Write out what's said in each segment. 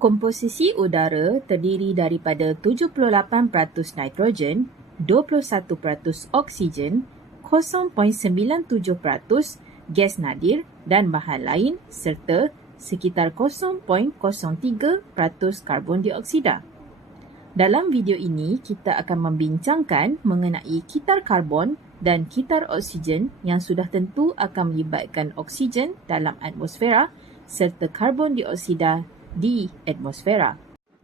Komposisi udara terdiri daripada 78% nitrogen, 21% oksigen, 0.97% gas nadir dan bahan lain serta sekitar 0.03% karbon dioksida. Dalam video ini, kita akan membincangkan mengenai kitar karbon dan kitar oksigen yang sudah tentu akan melibatkan oksigen dalam atmosfera serta karbon dioksida di atmosfera.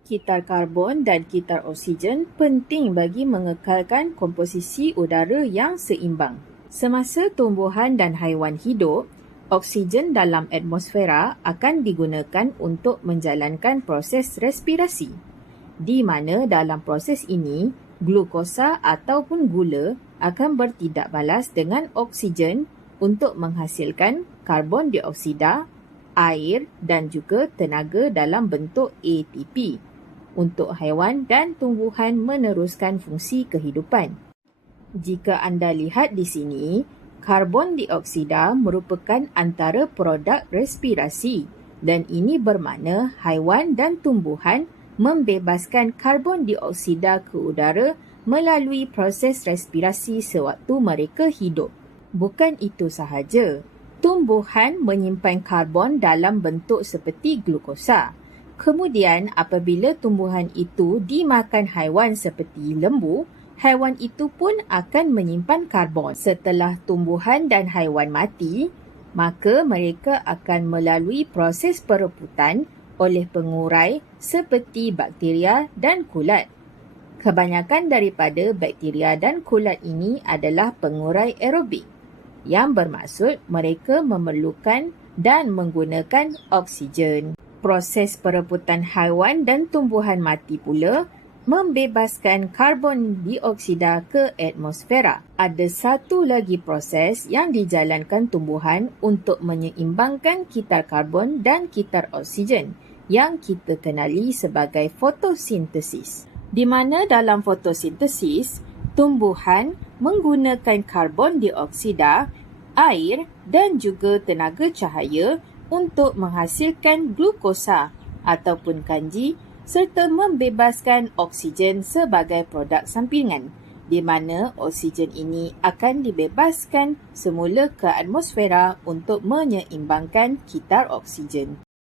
Kitar karbon dan kitar oksigen penting bagi mengekalkan komposisi udara yang seimbang. Semasa tumbuhan dan haiwan hidup, oksigen dalam atmosfera akan digunakan untuk menjalankan proses respirasi, di mana dalam proses ini, glukosa ataupun gula akan bertindak balas dengan oksigen untuk menghasilkan karbon dioksida, air dan juga tenaga dalam bentuk ATP untuk haiwan dan tumbuhan meneruskan fungsi kehidupan. Jika anda lihat di sini, karbon dioksida merupakan antara produk respirasi dan ini bermakna haiwan dan tumbuhan membebaskan karbon dioksida ke udara melalui proses respirasi sewaktu mereka hidup. Bukan itu sahaja, tumbuhan menyimpan karbon dalam bentuk seperti glukosa. Kemudian, apabila tumbuhan itu dimakan haiwan seperti lembu, haiwan itu pun akan menyimpan karbon. Setelah tumbuhan dan haiwan mati, maka mereka akan melalui proses perebutan oleh pengurai seperti bakteria dan kulat. Kebanyakan daripada bakteria dan kulat ini adalah pengurai aerobik, yang bermaksud mereka memerlukan dan menggunakan oksigen. Proses perebutan haiwan dan tumbuhan mati pula membebaskan karbon dioksida ke atmosfera. Ada satu lagi proses yang dijalankan tumbuhan untuk menyeimbangkan kitar karbon dan kitar oksigen yang kita kenali sebagai fotosintesis. Di mana dalam fotosintesis, tumbuhan menggunakan karbon dioksida, air dan juga tenaga cahaya untuk menghasilkan glukosa ataupun kanji serta membebaskan oksigen sebagai produk sampingan, di mana oksigen ini akan dibebaskan semula ke atmosfera untuk menyeimbangkan kitar oksigen.